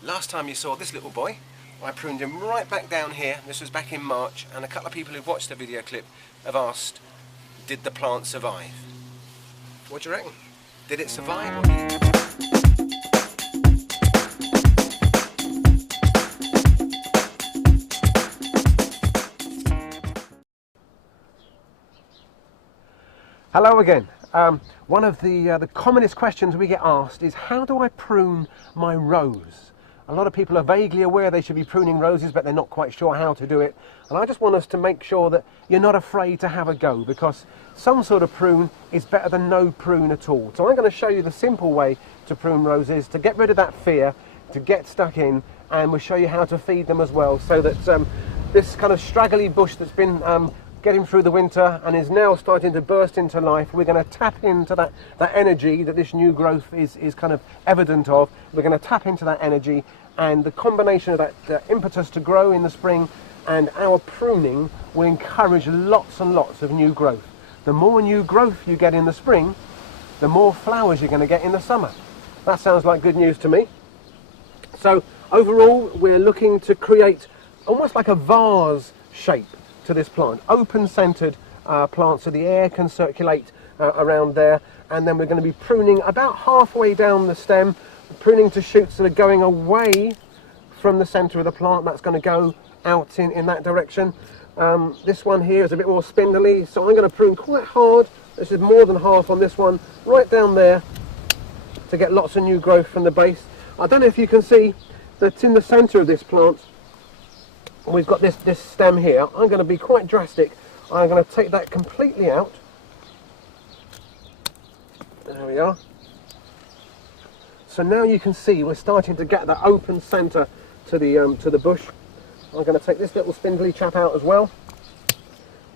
Last time you saw this little boy, I pruned him right back down here. This was back in March, and a couple of people who've watched the video clip have asked, did the plant survive? What do you reckon? Did it survive or did it... Hello again. One of the commonest questions we get asked is, how do I prune my rose? A lot of people are vaguely aware they should be pruning roses, but they're not quite sure how to do it. And I just want us to make sure that you're not afraid to have a go, because some sort of prune is better than no prune at all. So I'm going to show you the simple way to prune roses, to get rid of that fear, to get stuck in, and we'll show you how to feed them as well, so that this kind of straggly bush that's been getting through the winter and is now starting to burst into life, we're going to tap into that energy that this new growth is kind of evident of. We're going to tap into that energy, and the combination of that impetus to grow in the spring and our pruning will encourage lots and lots of new growth. The more new growth you get in the spring, the more flowers you're going to get in the summer. That sounds like good news to me. So overall, we're looking to create almost like a vase shape to this plant, open-centered plant, so the air can circulate around there. And then we're going to be pruning about halfway down the stem, pruning to shoots that are going away from the center of the plant. That's going to go out in that direction. This one here is a bit more spindly, so I'm going to prune quite hard. This is more than half on this one, right down there, to get lots of new growth from the base. I don't know if you can see that in the center of this plant we've got this stem here. I'm going to be quite drastic. I'm going to take that completely out. There we are. So now you can see we're starting to get that open center to the bush. I'm going to take this little spindly chap out as well.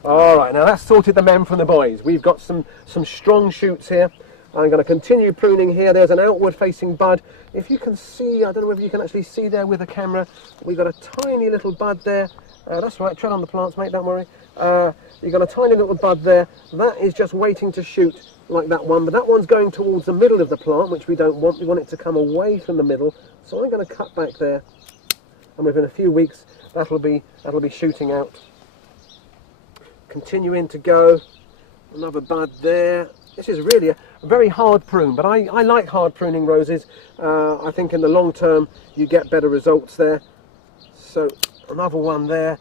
All right, now that's sorted the men from the boys. We've got some strong shoots here. I'm going to continue pruning here. There's an outward facing bud. If you can see, I don't know whether you can actually see there with the camera, we've got a tiny little bud there. That's right, tread on the plants, mate, don't worry. You've got a tiny little bud there. That is just waiting to shoot like that one, but that one's going towards the middle of the plant, which we don't want. We want it to come away from the middle. So I'm going to cut back there, and within a few weeks that'll be shooting out. Continuing to go. Another bud there. This is really a very hard prune, but I like hard pruning roses. I think in the long term you get better results there. So another one there.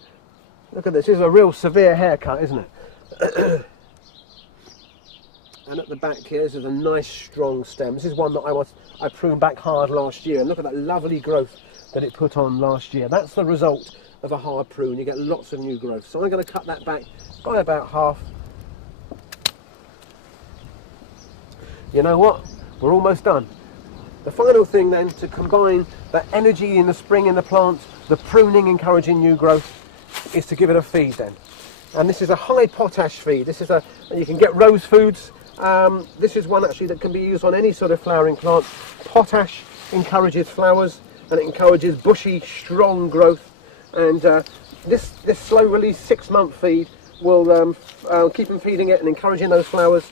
Look at this. This is a real severe haircut, isn't it? And at the back here, this is a nice strong stem. This is one that I pruned back hard last year, and look at that lovely growth that it put on last year. That's the result of a hard prune. You get lots of new growth. So I'm going to cut that back by about half. You know what? We're almost done. The final thing then, to combine the energy in the spring in the plant, the pruning encouraging new growth, is to give it a feed then. And this is a high potash feed. This is you can get rose foods. This is one actually that can be used on any sort of flowering plant. Potash encourages flowers and it encourages bushy, strong growth. And this slow release 6-month feed will keep them feeding it and encouraging those flowers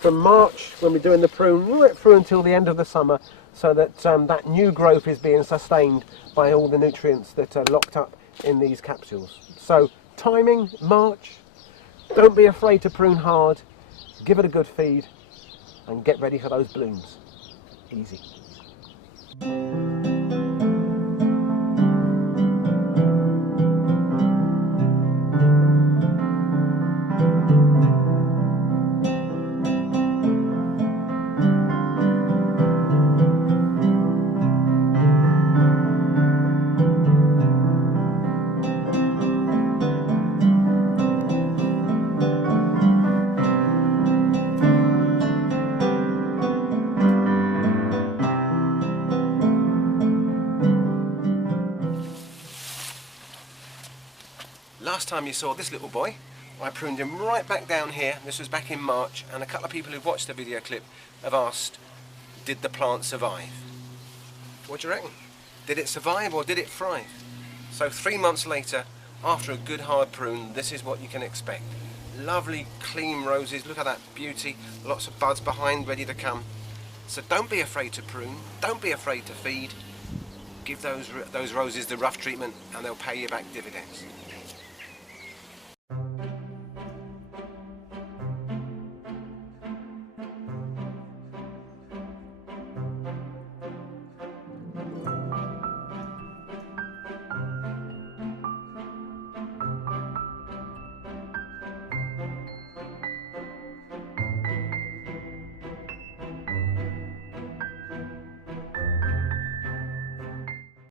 from March, when we're doing the prune, right through until the end of the summer, so that that new growth is being sustained by all the nutrients that are locked up in these capsules. So timing, March. Don't be afraid to prune hard. Give it a good feed and get ready for those blooms. Easy. Last time you saw this little boy, I pruned him right back down here. This was back in March, and a couple of people who've watched the video clip have asked, did the plant survive? What do you reckon? Did it survive or did it thrive? So 3 months later, after a good hard prune, this is what you can expect. Lovely clean roses, look at that beauty, lots of buds behind ready to come. So don't be afraid to prune, don't be afraid to feed, give those roses the rough treatment and they'll pay you back dividends.